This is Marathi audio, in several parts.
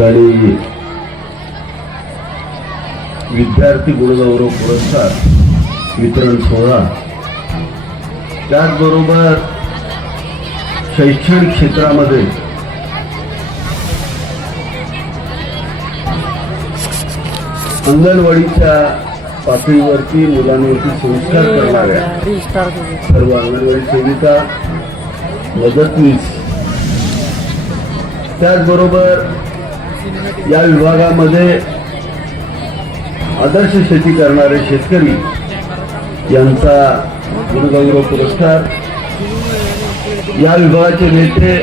ठिकाणी विद्यार्थी गुणगौरव पुरस्कार वितरण सोहळा. त्याचबरोबर शैक्षणिक क्षेत्रामध्ये अंगणवाडीच्या पातळीवरती मुलांवरती संस्कार करणाऱ्या सर्व अंगणवाडी सेविका मदतनीस. त्याचबरोबर या विभागामध्ये आदर्श शेती करणारे शेतकरी यांचा गुणगौरव पुरस्कार. या विभागाचे नेते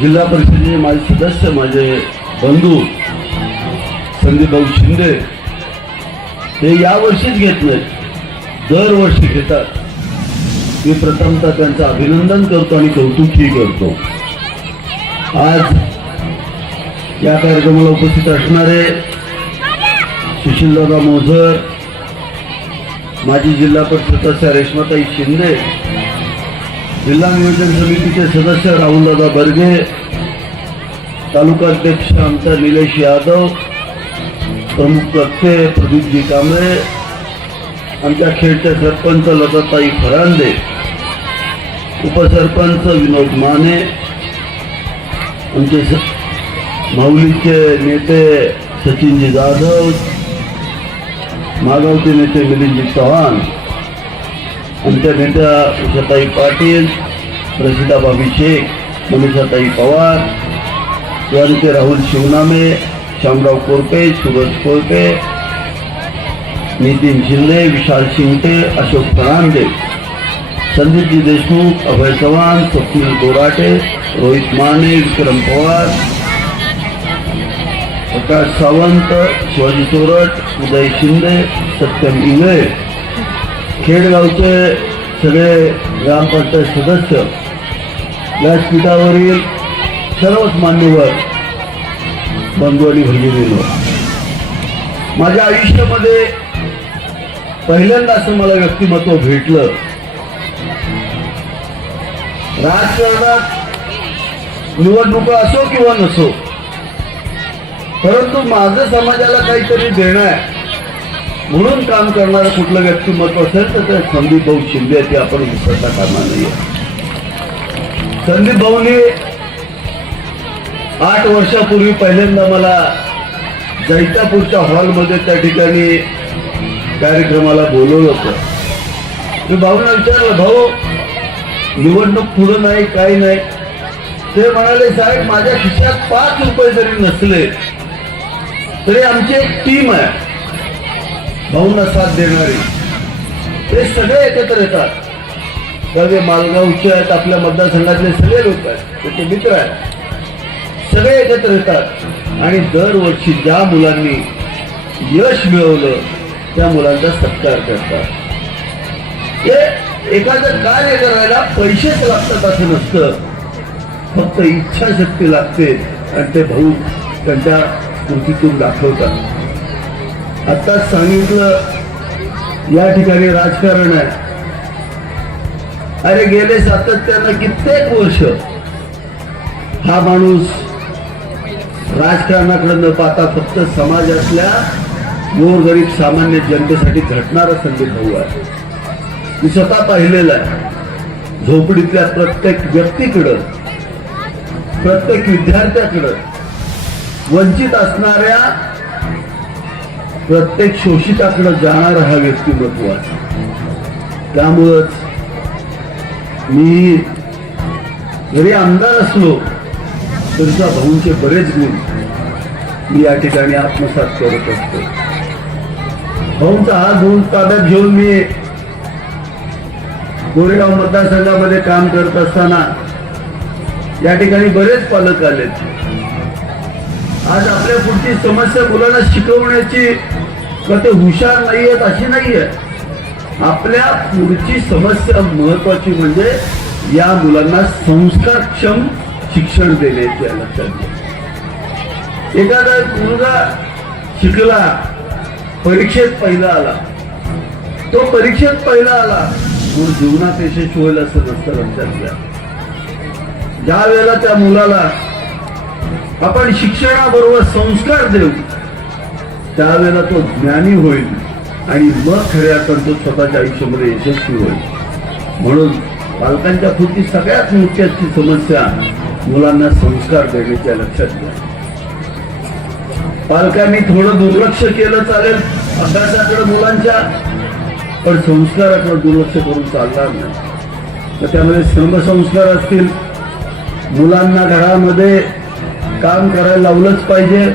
जिल्हा परिषदेचे माझे सदस्य माझे बंधू संदीपभाऊ शिंदे हे यावर्षीच घेत नाहीत दरवर्षी घेतात. मी प्रथमतः त्यांचं अभिनंदन करतो आणि कौतुकही करतो. आज या कार्यक्रमाला उपस्थित असणारे सुशीलदादा मोझर माजी जिल्हा परिषद सदस्य रेश्माताई शिंदे जिल्हा नियोजन समितीचे सदस्य राहुलदादा बर्गे तालुका अध्यक्ष आमचा निलेश यादव प्रमुख वक्ते प्रदीपजी कांबळे आमच्या खेडच्या सरपंच लताताई फरांदे उपसरपंच विनोद माने आमचे स- माऊलीचे नेते सचिनजी जाधव, मागावचे नेते मिलिंदजी चव्हाण, आमच्या नेत्या उषाताई पाटील प्रसिद्धाबाबी शेख मनीषाताई पवार यांचे राहुल शिवनामे, शामराव कोरपे सुरज कोरपे, नितीन शिंदे, विशाल शिंगटे, अशोक फरांदे संदीपजी देशमुख, अभय चव्हाण, स्वप्नील बोराटे रोहित माने, विक्रम पवार प्रकाश सावंत शिवाजी सोरट उदय शिंदे सत्यम इंगळे. खेडगावचे सगळे ग्रामपंचायत सदस्य व्यासपीठावरील सर्वच मान्यवर बंधू आणि भगिनींनो माझ्या आयुष्यामध्ये पहिल्यांदा असं मला व्यक्तिमत्व भेटलं. राजकारणात निवडणुका असो किंवा नसो परंतु माझं समाजाला काहीतरी देणं आहे. म्हणून काम करणारं कुठलं व्यक्तिमत्व असेल तर ते संदीप भाऊ शिंदे ते आपण विसरता कामा नाहीये संदीप भाऊने आठ वर्षापूर्वी पहिल्यांदा मला जैतापूरच्या हॉलमध्ये त्या ठिकाणी कार्यक्रमाला बोलवलं होतं. मी भाऊना विचारलं भाऊ निवडणूक पुढं नाही काही नाही. ते म्हणाले साहेब माझ्या खिशात पाच रुपये जरी नसले तरी आमची एक टीम आहे. भाऊंना साथ देणारी. ते सगळे एकत्र येतात. सगळे मालगावचे आहेत आपल्या मतदारसंघातले सगळे लोक आहेत. त्याचे मित्र आहेत. सगळे एकत्र येतात. आणि दरवर्षी ज्या मुलांनी यश मिळवलं त्या मुलांचा सत्कार करतात. हे एखादं कार्य करायला पैसेच लागतात असं नसतं. फक्त इच्छाशक्ती लागते. आणि ते भाऊ त्यांच्या कृतीतून दाखवतात. आत्ताच सांगितलं या ठिकाणी राजकारण आहे. अरे गेले सातत्यानं कित्येक वर्ष हा माणूस राजकारणाकडे न पाहता फक्त समाजातल्या गोरगरीब सामान्य जनतेसाठी घडणारा संदीप भाऊ आहे. मी स्वतः पाहिलेला आहे. झोपडीतल्या प्रत्येक व्यक्तीकडं प्रत्येक विद्यार्थ्याकडं वंचित असणाऱ्या प्रत्येक शोषिताकडे जाणारा हा व्यक्तिमत्व त्यामुळंच मी जरी आमदार असलो तरी भाऊंचे बरेच गुण मी या ठिकाणी आत्मसात करत असतो. भाऊंचा हा गुण ताब्यात घेऊन मी गोरेगाव मतदारसंघामध्ये काम करत असताना या ठिकाणी बरेच पालक आलेत. आज आपल्या पुढची समस्या मुलांना शिकवण्याची का ते हुशार आहेत अशी नाही आहे आपल्या पुढची समस्या महत्वाची म्हणजे या मुलांना संस्कारक्षम शिक्षण देण्याची लक्षात घ्या. एखादा मुलगा शिकला परीक्षेत पहिला आला. तो परीक्षेत पहिला आला म्हणून जीवनात यशस्वी होईल असं नसतं लक्षात घ्या. ज्या वेळेला त्या मुलाला आपण शिक्षणाबरोबर संस्कार देऊ त्यावेळेला तो ज्ञानी होईल आणि मग खऱ्या अर्थानं तो स्वतःच्या आयुष्यामध्ये यशस्वी होईल. म्हणून पालकांच्या पुढची सगळ्यात मुख्याची समस्या मुलांना संस्कार देण्याच्या लक्षात घ्या. पालकांनी थोडं दुर्लक्ष केलं चालेल अभ्यासाकडे मुलांच्या पण संस्काराकडे दुर्लक्ष करून चालणार नाही. तर त्यामध्ये श्रमसंस्कार असतील. मुलांना घरामध्ये काम करायला लावलंच पाहिजे.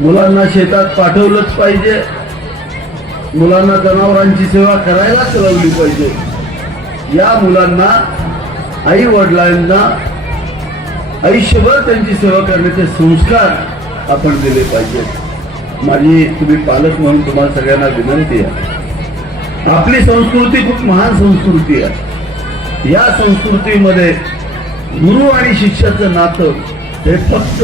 मुलांना शेतात पाठवलंच पाहिजे. मुलांना जनावरांची सेवा करायलाच लावली पाहिजे. या मुलांना आई वडिलांना आयुष्यभर त्यांची सेवा करण्याचे संस्कार आपण दिले पाहिजेत. माझी तुम्ही पालक म्हणून तुम्हाला सगळ्यांना विनंती आहे. आपली संस्कृती खूप महान संस्कृती आहे. या संस्कृतीमध्ये गुरु आणि शिष्याचं नातं हे फक्त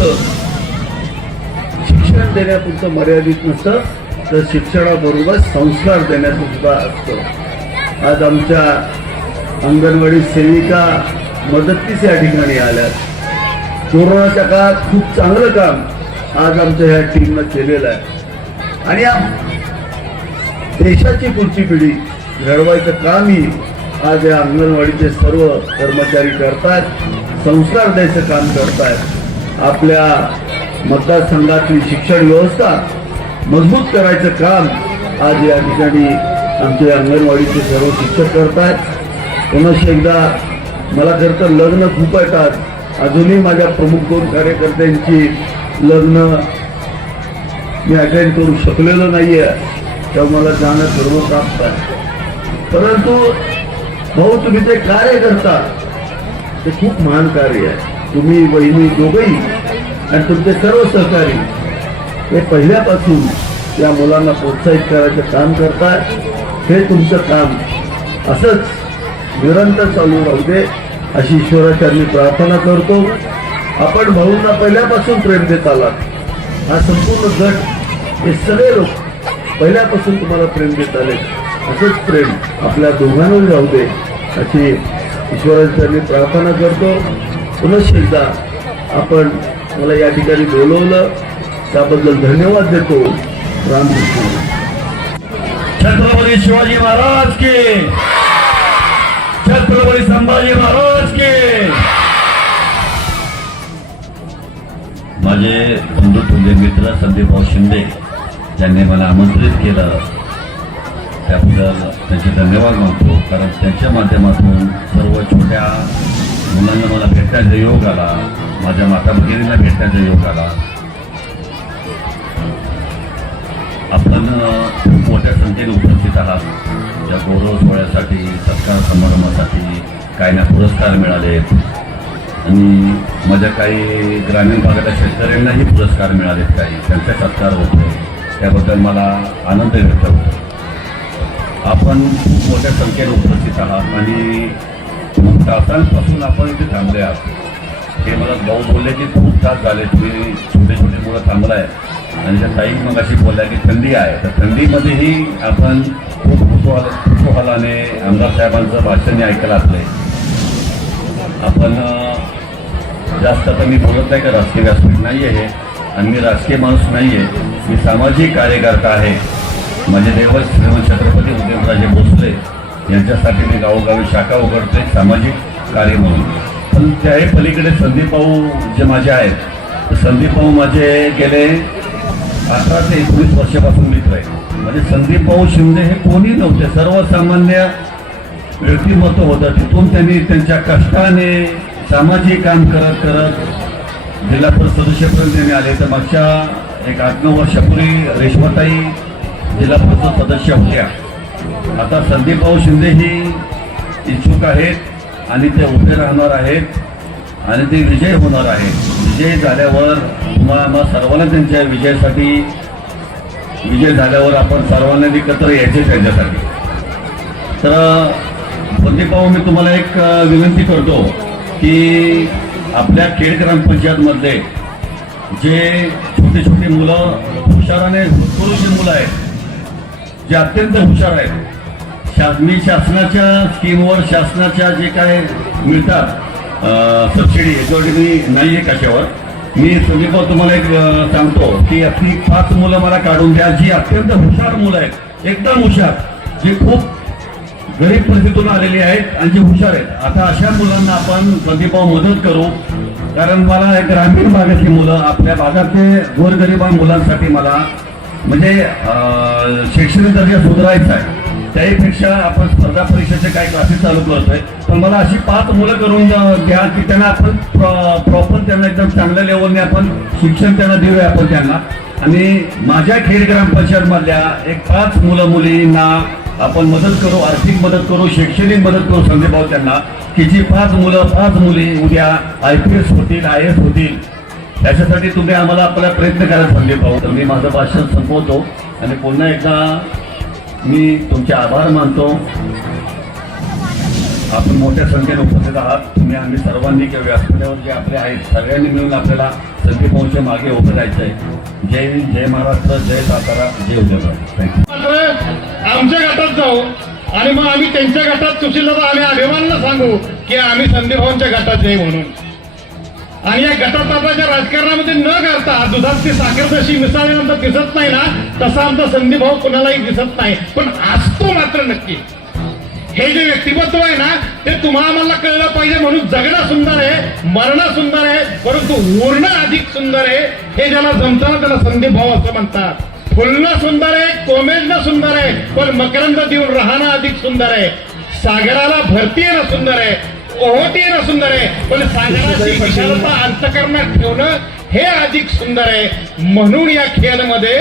शिक्षण देण्यापुरतं मर्यादित नसतं तर शिक्षणाबरोबर संस्कार देण्याचं सुद्धा असतं. आज आमच्या अंगणवाडी सेविका मदतीस या ठिकाणी आल्यात. कोरोनाच्या काळात खूप चांगलं काम आज आमच्या ह्या टीमनं केलेलं आहे. आणि या देशाची पुढची पिढी घडवायचं कामही आज या अंगणवाडीचे सर्व कर्मचारी करतात संस्कार द्यायचं काम करतायत. आपल्या मतदारसंघातली शिक्षण व्यवस्था मजबूत करायचं काम आज या ठिकाणी आमचे अंगणवाडीचे सर्व शिक्षक करतायत. पुन्हा एकदा मला खरं तर लग्न खूप येतात. अजूनही माझ्या प्रमुख दोन कार्यकर्त्यांची लग्न मी अटेंड करू शकलेलो नाहीये तेव्हा मला जाणं सर्व प्राप्त आहे. परंतु भाऊ तुम्ही ते कार्य करता ते खूप महान कार्य आहे. तुम्ही बहिणी दोघही आणि तुमचे सर्व सहकारी हे पहिल्यापासून या मुलांना प्रोत्साहित करायचं काम करतात. हे तुमचं काम असंच निरंतर चालू राहू दे अशी ईश्वराच्या मी प्रार्थना करतो. आपण भाऊंना पहिल्यापासून प्रेम देत आलात. हा संपूर्ण गट हे सगळे लोक पहिल्यापासून तुम्हाला प्रेम देत आले. असंच प्रेम आपल्या दोघांवर राहू दे अशी ईश्वराच्या मी प्रार्थना करतो. पुनश्च एकदा आपण मला या ठिकाणी बोलवलं. त्याबद्दल धन्यवाद देतो. रामकृष्ण छत्रपती शिवाजी महाराज के. छत्रपती संभाजी महाराज के. माझे बंधू तुझे मित्र संदीपभाऊ शिंदे ज्यांनी मला आमंत्रित केलं. त्याबद्दल त्यांचे धन्यवाद मानतो. कारण त्यांच्या माध्यमातून सर्व छोट्या मुलांना मला भेटण्याचा योग आला. माझ्या माता भगिनीला भेटण्याचा योग आला. आपण खूप मोठ्या संख्येने उपस्थित आहात. या गौरव सोहळ्यासाठी सत्कार समारंभासाठी काही ना पुरस्कार मिळालेत. आणि माझ्या काही ग्रामीण भागातल्या शेतकऱ्यांनाही पुरस्कार मिळालेत काही. त्यांचा सत्कार होतो त्याबद्दल मला आनंद व्यक्त होतो आपण खूप मोठ्या संख्येने उपस्थित आहात आणि तासांपासून आपण इथे थांबले आहात. हे मला भाऊ बोलले की खूप तास झाले. तुम्ही छोटे छोटे मुलं थांबलाय. आणि त्या ताई मग अशी बोलल्या की थंडी आहे. तर थंडीमध्येही आपण खूप कुतूहल कुतूहलाने आमदार साहेबांचं भाषण ऐकायला असले आपण जास्त आता मी बोलत नाही का? राजकीय व्यासपीठ नाही आहे आणि मी राजकीय माणूस नाही आहे मी सामाजिक कार्यकर्ता आहे. माझे देवळ श्रीमंत छत्रपती उदयनराजे भोसले. यांच्यासाठी मी गावोगावी शाखा उघडते सामाजिक कार्य म्हणून. पण त्याही पलीकडे संदीप भाऊ जे माझे आहेत तर संदीप भाऊ माझे गेले अठरा ते एकोणीस वर्षापासून मित्र आहे म्हणजे संदीप भाऊ शिंदे हे कोणी नव्हते सर्वसामान्य व्यक्तिमत्व होतं. तिथून त्यांनी त्यांच्या कष्टाने सामाजिक काम करत करत जिल्हा परिषद सदस्यपर्यंत त्यांनी आले. तर मागच्या एक आठ नऊ वर्षापूर्वी रेश्माताई जिल्हा परिषद सदस्य होत्या. आता संदीप भाऊ शिंदे ही इच्छुक आहेत आणि ते उभे राहणार आहेत आणि ते विजय होणार आहेत. विजय झाल्यावर तुम्हा आम्हा सर्वांना त्यांच्या विजयासाठी विजय झाल्यावर आपण सर्वांना एकत्र यायचे त्यांच्यासाठी. तर संदीप भाऊ मी तुम्हाला एक विनंती करतो की आपल्या खेड ग्रामपंचायतमध्ये जे छोटी छोटी मुलं हुशाराने आणि मुलं आहेत जे अत्यंत हुशार आहेत मी शासनाच्या स्कीमवर शासनाच्या जे काय मिळतात सबसिडी याच्यावर मी नाही आहे कशावर. मी संदीप तुम्हाला एक सांगतो की अशी पाच मुलं मला काढून द्या जी अत्यंत हुशार मुलं आहेत एकदम हुशार जी खूप गरीब परिस्थितीतून आलेली आहेत आणि जी हुशार आहेत. आता अशा मुलांना आपण संदीप मदत करू कारण मला एक ग्रामीण भागातली मुलं आपल्या भागातले गोरगरिबा मुलांसाठी मला म्हणजे शैक्षणिक दर्जा सुधारायचा आहे. त्याहीपेक्षा आपण स्पर्धा परीक्षेचे काही क्लासेस चालू करतोय. पण मला अशी पाच मुलं करून घ्या की त्यांना आपण प्रॉपर त्यांना एकदम चांगल्या लेवलने आपण शिक्षण त्यांना देऊया आपण त्यांना. आणि माझ्या खेड ग्रामपंचायत मधल्या एक पाच मुलं मुलींना आपण मदत करू आर्थिक मदत करू शैक्षणिक मदत करू संदीप भाऊ त्यांना की जी पाच मुलं पाच मुली उद्या आय पी एस होतील आय एस होतील. त्याच्यासाठी तुम्ही आम्हाला आपला प्रयत्न करायला संदीप भाऊ. तर मी माझं भाषण संपवतो. आणि पुन्हा एकदा मी तुमचे आभार मानतो. आपण मोठ्या संख्येने उपस्थित आहात. तुम्ही आम्ही सर्वांनी किंवा व्यासपीठावर जे आपले आहेत सगळ्यांनी मिळून आपल्याला संदीप मागे उभं राहायचं आहे जय हिंद जय महाराष्ट्र जय सातारा जय उद्या आमच्या गटात जाऊ आणि मग आम्ही त्यांच्या गटात सुशील आम्ही अभिमानानं सांगू की आम्ही संदीप गटात आहे म्हणून. आणि या गटातापाच्या राजकारणामध्ये न करता दुधात ती साखर जशी मिसळल्यानंतर दिसत नाही ना तसा आमचा संधी भाऊ कुणालाही दिसत नाही. पण असतो मात्र नक्की. हे जे व्यक्तिमत्व आहे ना ते तुम्हाला आम्हाला कळलं पाहिजे म्हणून जगणं सुंदर आहे मरणं सुंदर आहे परंतु उरणं अधिक सुंदर आहे हे ज्याला जमताना त्याला संधी भाऊ असं म्हणतात. फुलणं सुंदर आहे कोमेजणं सुंदर आहे पण मकरंद देऊन राहणं अधिक सुंदर आहे. सागराला भरती येणं सुंदर आहे ओहोटी येणं सुंदर आहे. पण सागराची विशालता अंतकरणात ठेवणं हे अधिक सुंदर आहे. म्हणून या खेळमध्ये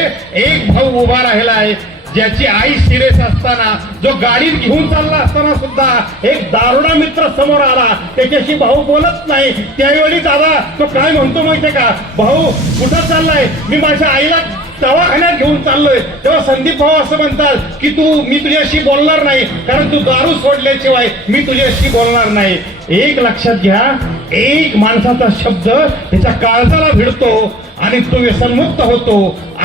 एक भाऊ उभा राहिला आहे ज्याची आई सिरेस असताना जो गाडीत घेऊन चालला असताना सुद्धा एक दारुडा मित्र समोर आला. त्याच्याशी भाऊ बोलत नाही. त्यावेळी दादा तो काय म्हणतो माहितीये का? भाऊ कुठं चाललाय? मी माझ्या आईला दवाखान्यात घेऊन चाललोय. तेव्हा संदीप भाऊ असं म्हणतात की तू मी तुझ्याशी बोलणार नाही कारण तू दारू सोडल्याशिवाय मी तुझ्याशी बोलणार नाही. एक लक्षात घ्या एक माणसाचा शब्द त्याच्या काळजाला भिडतो आणि तो व्यसनमुक्त होतो.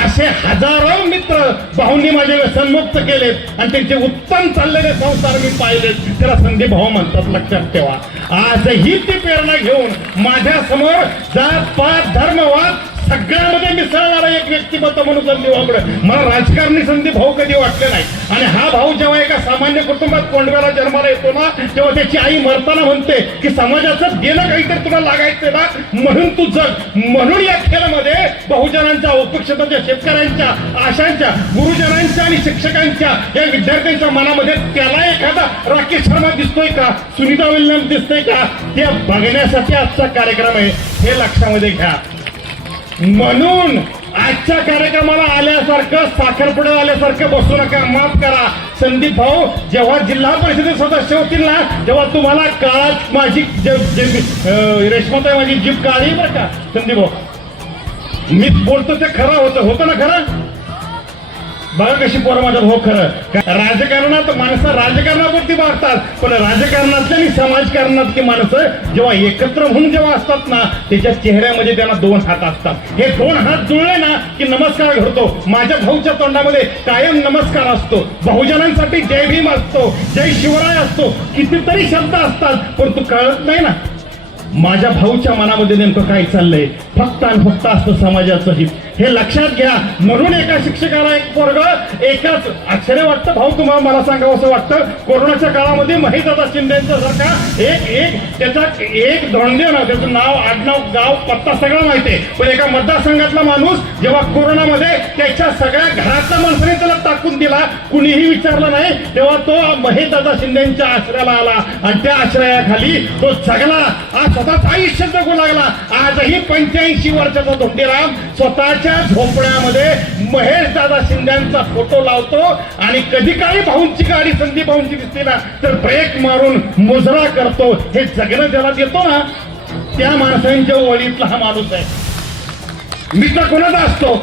असे हजारो मित्र भाऊंनी माझे व्यसनमुक्त केलेत आणि त्यांचे उत्तम चाललेले संसार मी पाहिलेत. त्याला संधी भाऊ म्हणतात लक्षात ठेवा. आजही ती प्रेरणा घेऊन माझ्यासमोर जात पात धर्मवाद सगळ्यामध्ये मिसळणारा एक व्यक्तिमत्व म्हणून संधी मला राजकारणी संधी भाऊ कधी वाटले नाही. आणि हा भाऊ जेव्हा एका सामान्य कुटुंबात कोंडव्याला जन्माला येतो ना तेव्हा त्याची आई मरताना म्हणते की समाजाचं गेलं काहीतरी तुला लागायचं ना म्हणून तू जग. म्हणून या खेळामध्ये बहुजनांच्या उपेक्षितांच्या शेतकऱ्यांच्या आशांच्या गुरुजनांच्या आणि शिक्षकांच्या या विद्यार्थ्यांच्या मनामध्ये त्याला एखादा राकेश शर्मा दिसतोय का सुनीता विल्यम दिसतोय का ते बघण्यासाठी आजचा कार्यक्रम आहे. हे लक्षामध्ये घ्या. म्हणून आजच्या कार्यक्रमाला आल्यासारखं साखरपुडे आल्यासारखं बसू नका. माफ करा. संदीप भाऊ जेव्हा जिल्हा परिषदेत सदस्य होतील ना तेव्हा तुम्हाला काळात माझी जे- रेशमाताई माझी जीप काळी बरं का संदीप भाऊ. मी बोलतो ते खरं होतं. होतं ना खरं? बघा कशी पोरं माझ्या भाऊ हो, खरं. राजकारणात माणसं राजकारणापुरती भागतात पण राजकारणातल्या आणि समाजकारणातली माणसं जेव्हा एकत्र होऊन जेव्हा असतात ना त्याच्या चेहऱ्यामध्ये त्यांना दोन हात असतात. हे दोन हात जुळले ना की नमस्कार घडतो. माझ्या भाऊच्या तोंडामध्ये कायम नमस्कार असतो. बहुजनांसाठी जय भीम असतो जय शिवराय असतो. कितीतरी शब्द असतात पण तू कळत नाही ना. माझ्या भाऊच्या मनामध्ये नेमकं काय चाललंय? फक्त आणि फक्त असतं समाजाचं हित. हे लक्षात घ्या. म्हणून एका शिक्षकाला एक पोरग एकाच आश्चर्य वाटतं. भाऊ तुम्हाला मला सांगावं असं वाटतं. कोरोनाच्या काळामध्ये महेशदादा शिंदेचा सारखा एक एक त्याचा एक धोंडे ना त्याचं नाव आडनाव गाव पत्ता सगळं माहिती आहे. पण एका मतदारसंघातला माणूस जेव्हा कोरोनामध्ये त्याच्या सगळ्या घरातल्या माणसाने त्याला टाकून दिला कुणीही विचारलं नाही तेव्हा तो महेशदादा शिंदेच्या आश्रयाला आला. आणि त्या आश्रयाखाली तो जगला. आज स्वतःच आयुष्य जगू लागला. आजही पंच्याऐंशी वर्षाचा धोंडीराम स्वतःच्या झोपड्यामध्ये महेश दादा शिंद्यांचा फोटो लावतो आणि कधी काही भाऊंची गाडी संदीप भाऊंची दिसते ना तर ब्रेक मारून मुजरा करतो. हे जगणं ज्याला देतो ना त्या माणसांच्या ओळीतला हा माणूस आहे. मित्र कोणाचा असतो?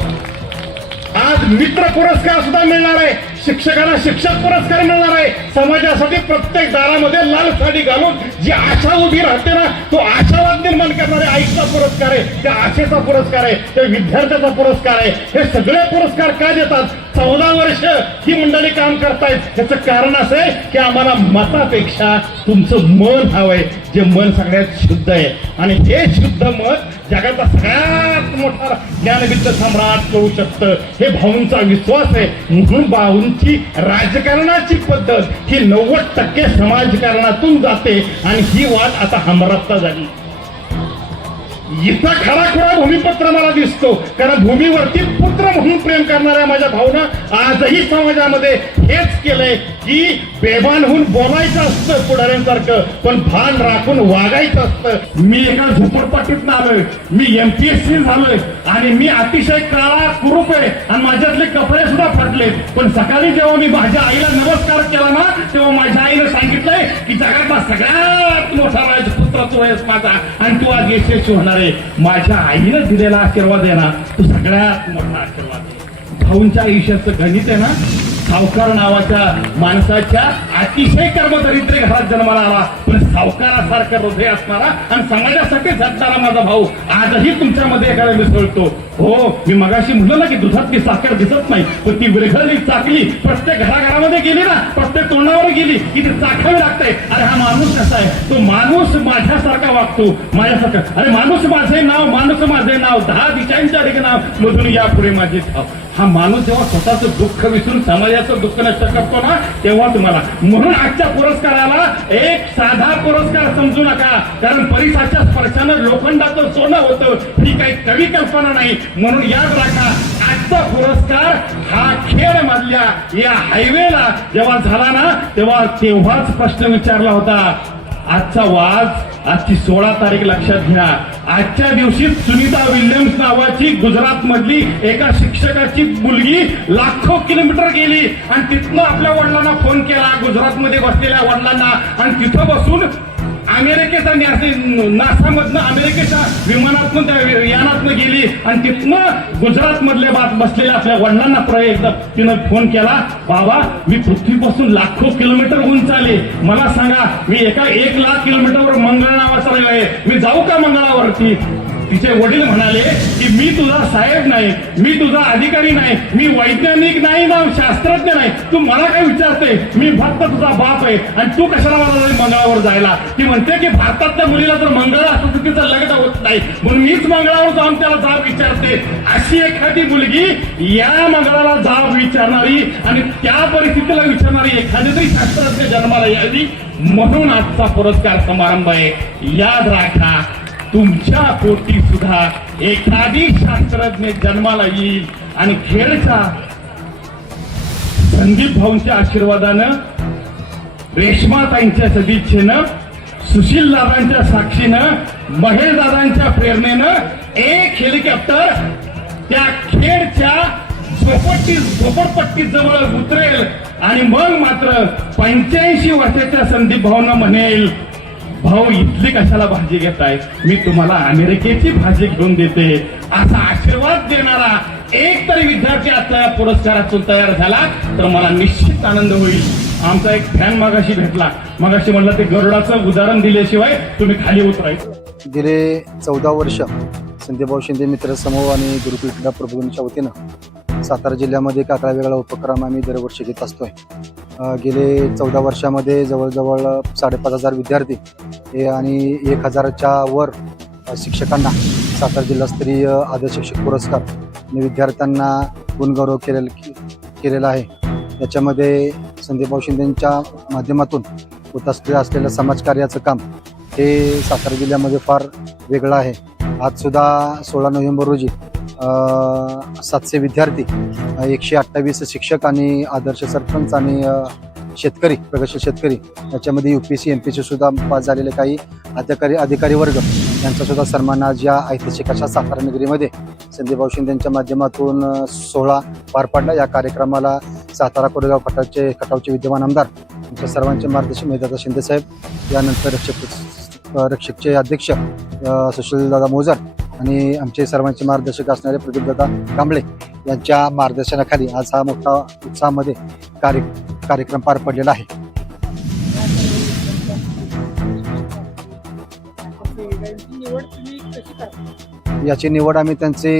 आज मित्र पुरस्कार सुद्धा मिळणार आहे. शिक्षकांना शिक्षक पुरस्कार मिळणार आहे. समाजासाठी प्रत्येक दारामध्ये लाल साडी घालून जी आशा उभी राहते ना तो आशावाद निर्माण करणारे आईचा पुरस्कार आहे त्या आशेचा पुरस्कार आहे त्या विद्यार्थ्याचा पुरस्कार आहे. हे सगळे पुरस्कार का देतात? चौदा वर्ष ही मंडळी काम करतायत. याचं कारण असं आहे की आम्हाला मतापेक्षा तुमचं मन हवंय. जे मन सगळ्यात शुद्ध आहे. आणि हे शुद्ध मत जगाचा सगळ्यात मोठा ज्ञानविद्ध सम्राट होऊ शकतं. हे भाऊंचा विश्वास आहे. म्हणून भाऊंची राजकारणाची पद्धत ही नव्वद टक्के समाजकारणातून जाते आणि ही वाद आता हमरस्ता झाली. इथं खरा खुरा भूमिपत्र मला दिसतो. कारण भूमीवरती पुत्र म्हणून प्रेम करणाऱ्या माझ्या भावना आजही समाजामध्ये हेच केलंय की बेबानहून बोलायचं असतं पुढाऱ्यांसारखं पण भान राखून वागायचं असतं. मी एका झोपडपट्टीत आलोय. मी एमपीएससी झालोय. आणि मी अतिशय काळा कुरूप आहे. आणि माझ्यातले कपडे सुद्धा फाटले पण सकाळी जेव्हा मी माझ्या आईला नमस्कार केला ना तेव्हा माझ्या आईनं सांगितलंय की जगातला सगळ्यात मोठा राजपुत्र तू आहेस माझा. आणि तू आज यशस्वी होणार आहे. माझ्या आईनं दिलेला आशीर्वाद आहे ना तो सगळ्यात मोठा आशीर्वाद आहे. भाऊंच्या आयुष्याचं गणित आहे ना सावकार नावाच्या माणसाच्या अतिशय कर्मदरिद्र घरात जन्माला आला. पण सावकारासारखं हृदय असणारा आणि समाजासाठी झटणारा माझा भाऊ आजही तुमच्यामध्ये एखादा मिसळतो. हो मी मगाशी म्हणलं ना की दुधातली साखर दिसत नाही पण ती विरघळली चाकली. प्रत्येक घराघरामध्ये गेली ना प्रत्येक तोंडावर गेली की ती चाखावी लागते अरे हा माणूस कसा आहे? तो माणूस माझ्यासारखा वागतो. माझ्यासारखा. अरे माणूस माझे नाव माणूस माझे नाव. दहा दिशांच्या अधिक नाव. मधून यापुढे माझे धाव हा माणूस जेव्हा स्वतःचं दुःख विसरून समाजाचं दुःख नष्ट करतो ना तेव्हा तुम्हाला. म्हणून आजच्या पुरस्काराला एक साधा पुरस्कार समजू नका. कारण परिसाच्या स्पर्शानं लोखंडाचं सोनं होतं. ही काही कवी कल्पना नाही. म्हणून याद राखा आजचा पुरस्कार हा खेळ मधल्या या हायवेला जेव्हा झाला ना तेव्हा तेव्हाच प्रश्न विचारला होता. आजचा वाज आजची सोळा तारीख लक्षात घ्या. आजच्या दिवशी सुनीता विल्यम्स नावाची गुजरात मधली एका शिक्षकाची मुलगी लाखो किलोमीटर गेली आणि तिथनं आपल्या वडिलांना फोन केला गुजरातमध्ये बसलेल्या वडिलांना. आणि तिथं बसून अमेरिकेचा नासा मधनं अमेरिकेच्या विमानातून त्या यानातनं गेली आणि तिथनं गुजरात मधल्या बात बसलेल्या आपल्या वडिलांना प्रयत्न तिनं फोन केला बाबा मी पृथ्वीपासून लाखो किलोमीटर उंच आले. मला सांगा मी एका एक लाख किलोमीटरवर मंगळ नावाचा आहे. मी जाऊ का मंगळावरती? तिचे वडील म्हणाले की मी तुझा साहेब नाही मी तुझा अधिकारी नाही मी वैज्ञानिक नाही ना शास्त्रज्ञ नाही. तू मला काय विचारते मी फक्त तुझा बाप आहे. आणि तू कशाला मला मंगळावर जायला? ती म्हणते की भारतातल्या मुलीला जर मंगळ असं तर तिचं लग्न होत नाही म्हणून मीच मंगळावर जाऊन त्याला जाब विचारते. अशी एखादी मुलगी या मंगळाला जाब विचारणारी आणि त्या परिस्थितीला विचारणारी एखादी तरी शास्त्रज्ञ जन्माला यावी म्हणून आजचा पुरस्कार समारंभ आहे. याद राखा तुमच्या पोटी सुद्धा एखादी शास्त्रज्ञ जन्माला येईल आणि खेळचा संदीप भाऊंच्या आशीर्वादानं रेश्माताईंच्या सदिच्छेनं सुशील दादांच्या साक्षीनं महेश दादांच्या प्रेरणेनं एक हेलिकॉप्टर त्या खेडच्या झोपट्टी झोपडपट्टी जवळ उतरेल आणि मग मात्र पंच्याऐंशी वर्षाच्या संदीप भाऊंना म्हणेल भाऊ इथली कशाला भाजी घेताय? मी तुम्हाला अमेरिकेची भाजी घेऊन देते. असा आशीर्वाद देणारा एक तरी विद्यार्थी आता या पुरस्कारातून तयार झाला तर मला निश्चित आनंद होईल. आमचा एक फॅन मागाशी भेटला. मागाशी म्हणला ते गरुडाचं उदाहरण दिल्याशिवाय तुम्ही खाली उतरायचं गेले चौदा वर्ष संदीपभाऊ शिंदे मित्र समूह आणि गुरुपीठ क्रीडा वतीनं सातारा जिल्ह्यामध्ये एक आगळा वेगळा उपक्रम आम्ही दरवर्षी घेत असतो आहे गेले चौदा वर्षामध्ये जवळजवळ साडेपाच हजार विद्यार्थी हे आणि एक हजाराच्या वर शिक्षकांना सातारा जिल्हास्तरीय आदर्श शिक्षक पुरस्कार आणि विद्यार्थ्यांना गुणगौरव केलेला केलेला आहे. याच्यामध्ये संदीपभाऊ शिंदेच्या माध्यमातून होत असले असलेलं समाजकार्याचं काम हे सातारा जिल्ह्यामध्ये फार वेगळं आहे. आजसुद्धा सोळा नोव्हेंबर रोजी सातशे विद्यार्थी एकशे अठ्ठावीस शिक्षक आणि आदर्श सरपंच आणि शेतकरी प्रगतशील शेतकरी. याच्यामध्ये यू पी सी एम सुद्धा पास झालेले काही अधिकारी अधिकारी वर्ग. यांचा सुद्धा सन्मान आज या ऐतिहासिक अशा सातारा नगरीमध्ये संदीपभाऊ यांच्या माध्यमातून सोहळा पार पडला. या कार्यक्रमाला सातारा कोरेगाव खटावचे खटावचे विद्यमान आमदार आमच्या सर्वांचे मार्गदर्शक मेधादा शिंदे साहेब यानंतर रक्षक रक्षकचे अध्यक्ष अ, सुशीलदादा मोजर आणि आमचे सर्वांचे मार्गदर्शक असणारे प्रदीपदादा कांबळे यांच्या मार्गदर्शनाखाली आज हा मोठा उत्साहामध्ये कार्य कार्यक्रम पार पडलेला आहे. याची निवड आम्ही त्यांचे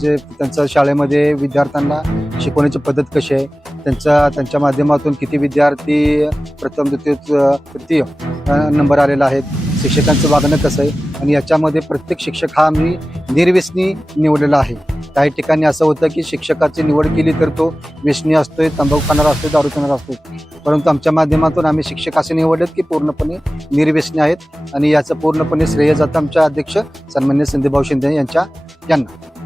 जे त्यांचं शाळेमध्ये विद्यार्थ्यांना शिकवण्याची पद्धत कशी आहे त्यांचा त्यांच्या माध्यमातून किती विद्यार्थी प्रथम द्वितीय तृतीय नंबर आलेला आहेत शिक्षकांचं वागणं कसं आहे आणि याच्यामध्ये प्रत्येक शिक्षक हा आम्ही निर्व्यसनी निवडलेला आहे. काही ठिकाणी असं होतं की शिक्षकाची निवड केली तर तो व्यसनी असतोय तंबाखू खाणारा असतोय दारू पिणारा असतो परंतु आमच्या माध्यमातून आम्ही शिक्षक असे निवडलेत की पूर्णपणे निर्व्यसनी आहेत. आणि याचं पूर्णपणे श्रेय जातं आमच्या अध्यक्ष सन्मान्य संदीपभाऊ शिंदे यांच्या यांना.